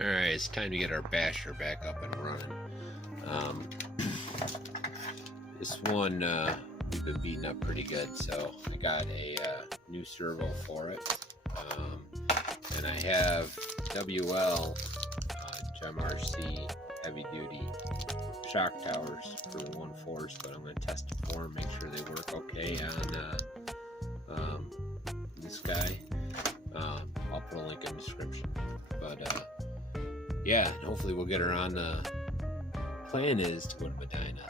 Alright, it's time to get our basher back up and running. This one we've been beating up pretty good, so I got a new servo for it. And I have WL GEMRC heavy duty shock towers for the 1.4s, but I'm going to test it for them, make sure they work okay on this guy. I'll put a link in the description. But yeah, and hopefully we'll get her on. The plan is to go to Medina,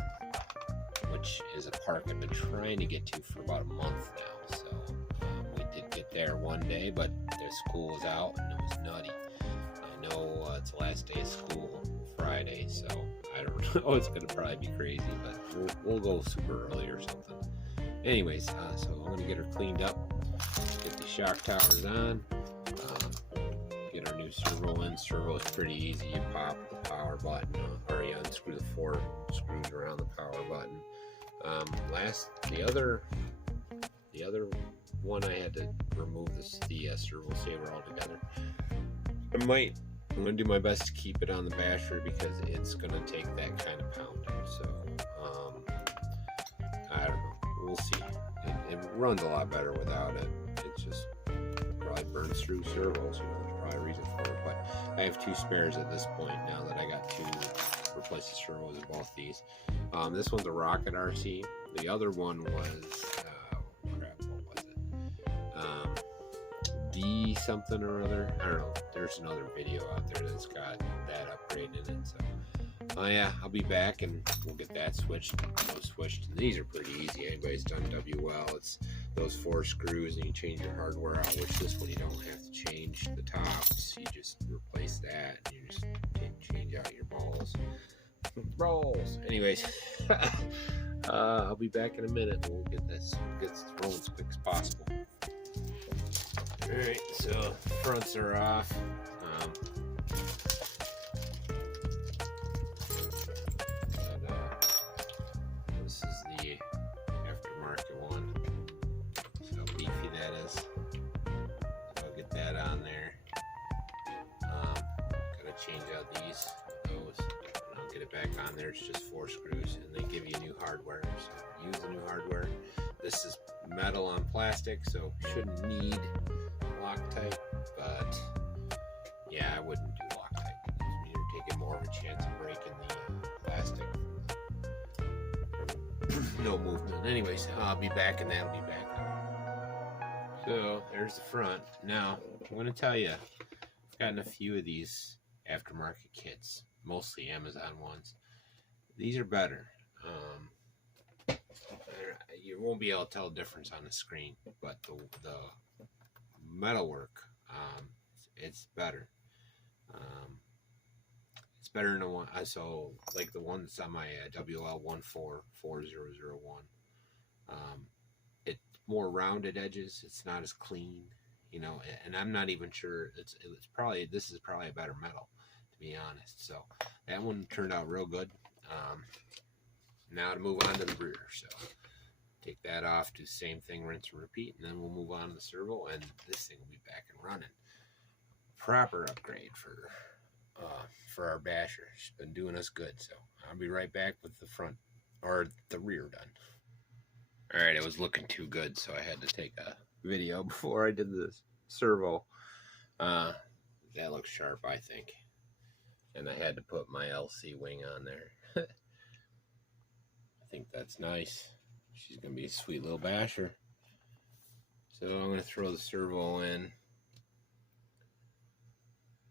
which is a park I've been trying to get to for about a month now. So we did get there one day, but the school was out and it was nutty. I know it's the last day of school, Friday, so I don't know. It's gonna probably be crazy, but we'll go super early or something. Anyways, so I'm gonna get her cleaned up, get the shock towers on, get our new servo in. Servo's pretty easy. You pop the power button, or you unscrew the 4 screws around the power button. The other one, I had to remove the servo saver altogether. I'm gonna do my best to keep it on the basher because it's gonna take that kind of pounding. So I don't know. We'll see. It runs a lot better without it. It just probably burns through servos. There's probably a reason for it. But I have 2 spares at this point now that I got 2 replace the servos of both these. This one's a Rocket RC. The other one was what was it? D something or other. I don't know. There's another video out there that's got that upgrade in it. So yeah, I'll be back and we'll get that switched. And these are pretty easy. Anybody's done WL. It's those 4 screws and you change your hardware out, which this one you don't have to change the tops. You just replace that and you just change out your balls. Anyways, I'll be back in a minute. We'll get this rolling as quick as possible. Alright, so fronts are off. This is the aftermarket one. So how beefy that is. So I'll get that on there. Gotta change out those. And I'll get it back on there. It's just 4 screws, and they give you new hardware. So use the new hardware. This is metal on plastic, so shouldn't need Loctite, but yeah, I wouldn't do Loctite. You're taking more of a chance of breaking the plastic. No movement. Anyways, I'll be back and that'll be back. So there's the front. Now I'm going to tell you, I've gotten a few of these aftermarket kits, mostly Amazon ones. These are better. You won't be able to tell the difference on the screen, but the metalwork, it's better. It's better than the one. So like the one that's on my WL 144001. It's more rounded edges. It's not as clean, you know. And I'm not even sure. This is probably a better metal, to be honest. So that one turned out real good. Now to move on to the rear. So take that off, do the same thing, rinse and repeat, and then we'll move on to the servo, and this thing will be back and running. Proper upgrade for our basher. She's been doing us good, so I'll be right back with the front or the rear done. All right, it was looking too good, so I had to take a video before I did the servo. That looks sharp, I think, and I had to put my LC wing on there. I think that's nice. She's going to be a sweet little basher. So I'm going to throw the servo in.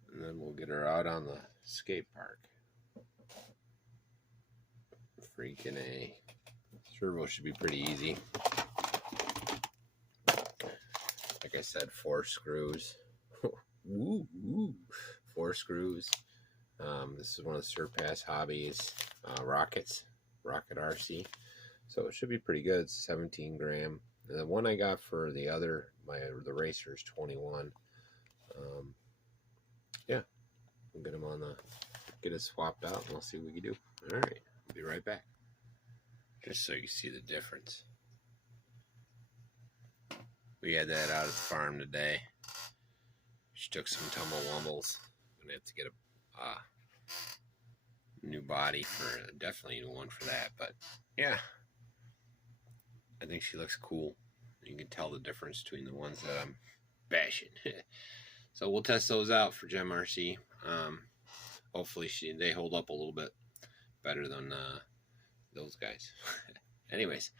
And then we'll get her out on the skate park. Freaking A. Servo should be pretty easy. Like I said, 4 screws. Woo, woo. 4 screws. This is one of the SURPASS hobbies. Rocket RC. So it should be pretty good. It's 17 gram. And the one I got for the racer is 21. Yeah, we'll get it swapped out and we'll see what we can do. All right, I'll be right back. Just so you see the difference. We had that out at the farm today. She took some tumble wumbles. gonna have to get a new body for, definitely a new one for that. But yeah, I think she looks cool. You can tell the difference between the ones that I'm bashing. So we'll test those out for GEMRC. Hopefully they hold up a little bit better than those guys. Anyways,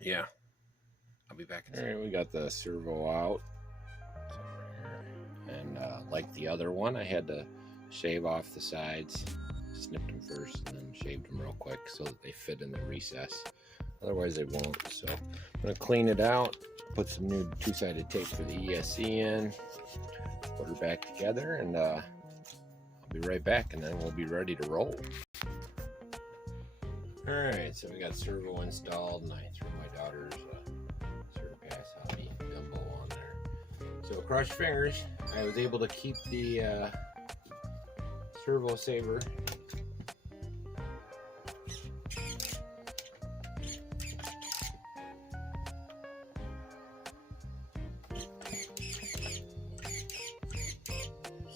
yeah, I'll be back. All right, we got the servo out, and like the other one, I had to shave off the sides, snipped them first, and then shaved them real quick so that they fit in the recess. Otherwise, they won't. So I'm gonna clean it out, put some new two-sided tape for the ESC in, put her back together, and I'll be right back, and then we'll be ready to roll. All right, so we got servo installed, and I threw my daughter's SURPASS hobby Dumbo on there. So cross your fingers. I was able to keep the servo saver.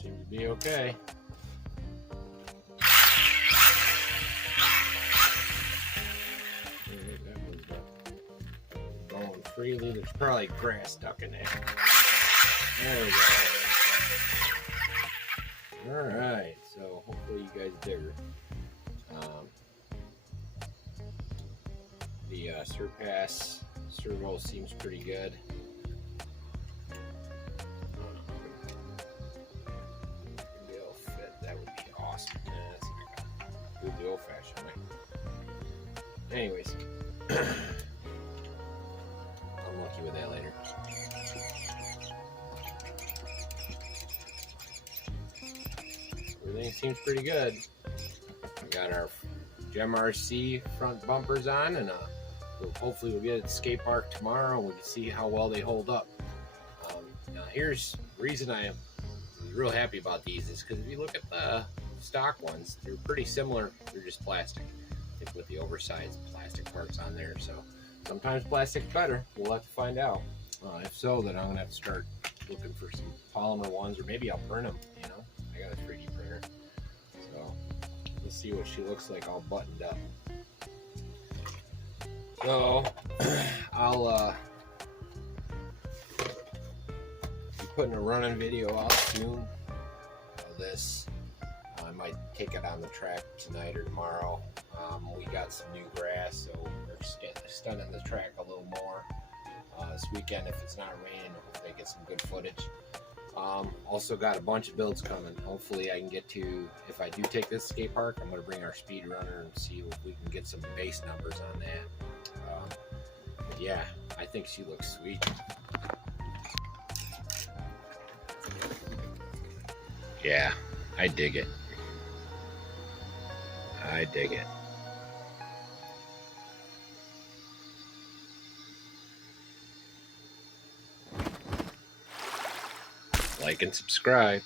Seems to be okay. Freely. There's probably grass stuck in there. There we go. Alright, so hopefully you guys dig her. The SURPASS servo seems pretty good. Maybe it'll fit. That would be awesome. Yeah, that's not gonna do the old-fashioned way. Anyways. Monkey with that later. Everything seems pretty good. We got our GEMRC front bumpers on, and hopefully we'll get it to skate park tomorrow, and we can see how well they hold up. Now here's the reason I am real happy about these is because if you look at the stock ones, they're pretty similar. They're just plastic. I think with the oversized plastic parts on there, so. Sometimes plastic's better. We'll have to find out. If so, then I'm gonna have to start looking for some polymer ones, or maybe I'll print them. You know, I got a 3D printer, so let's see what she looks like all buttoned up. So I'll be putting a running video out soon of this. I might take it on the track tonight or tomorrow. We got some new grass, so we're stunning the track a little more this weekend. If it's not raining, hopefully I get some good footage. Also got a bunch of builds coming. Hopefully I can get to, if I do take this skate park, I'm going to bring our speed runner and see if we can get some base numbers on that. But yeah, I think she looks sweet. Yeah, I dig it. I dig it. Like and subscribe.